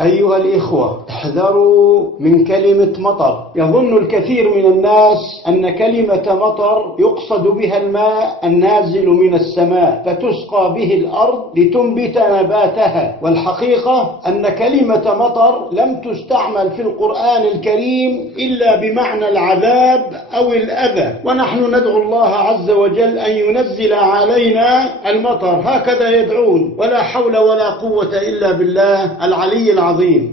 أيها الإخوة، احذروا من كلمة مطر. يظن الكثير من الناس أن كلمة مطر يقصد بها الماء النازل من السماء فتسقى به الأرض لتنبت نباتها، والحقيقة أن كلمة مطر لم تستعمل في القرآن الكريم إلا بمعنى العذاب أو الأذى، ونحن ندعو الله عز وجل أن ينزل علينا المطر، هكذا يدعون، ولا حول ولا قوة إلا بالله العلي العظيم.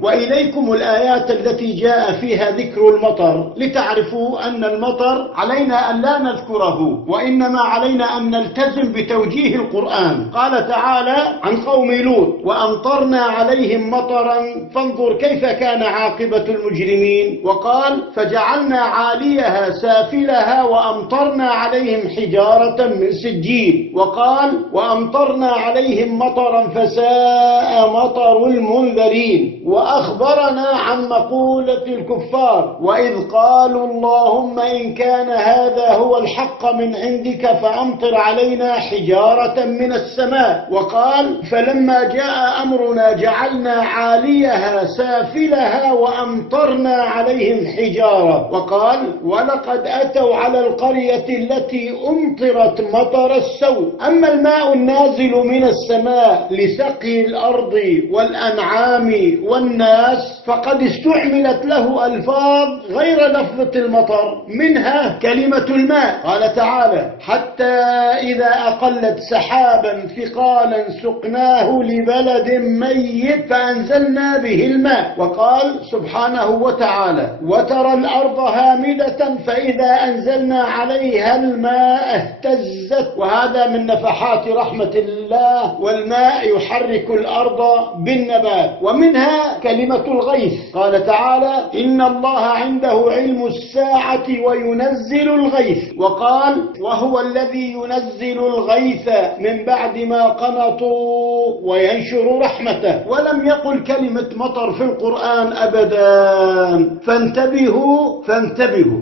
وإليكم الآيات التي جاء فيها ذكر المطر لتعرفوا أن المطر علينا أن لا نذكره، وإنما علينا أن نلتزم بتوجيه القرآن. قال تعالى عن قوم لوط: وأمطرنا عليهم مطرا فانظر كيف كان عاقبة المجرمين. وقال: فجعلنا عاليها سافلها وأمطرنا عليهم حجارة من سجيل. وقال: وأمطرنا عليهم مطرا فساء مطر المنذرين. وأخبرنا عن مقولة الكفار: وإذ قالوا اللهم إن كان هذا هو الحق من عندك فأمطر علينا حجارة من السماء. وقال: فلما جاء أمرنا جعلنا عاليها سافلها وأمطرنا عليهم حجارة. وقال: ولقد أتوا على القرية التي أمطرت مطر السوء. أما الماء النازل من السماء لسقي الأرض والأنعام والناس فقد استعملت له ألفاظ غير لفظة المطر، منها كلمة الماء. قال تعالى: حتى إذا أقلت سحابا ثقالا سقناه لبلد ميت فأنزلنا به الماء. وقال سبحانه وتعالى: وترى الأرض هامدة فإذا أنزلنا عليها الماء اهتزت. وهذا من نفحات رحمة الله، والماء يحرك الأرض بالنبات. ومنها كلمة الغيث. قال تعالى: إن الله عنده علم الساعة وينزل الغيث. وقال: وهو الذي ينزل الغيث من بعد ما قنطوا وينشر رحمته. ولم يقل كلمة مطر في القرآن أبدا، فانتبهوا.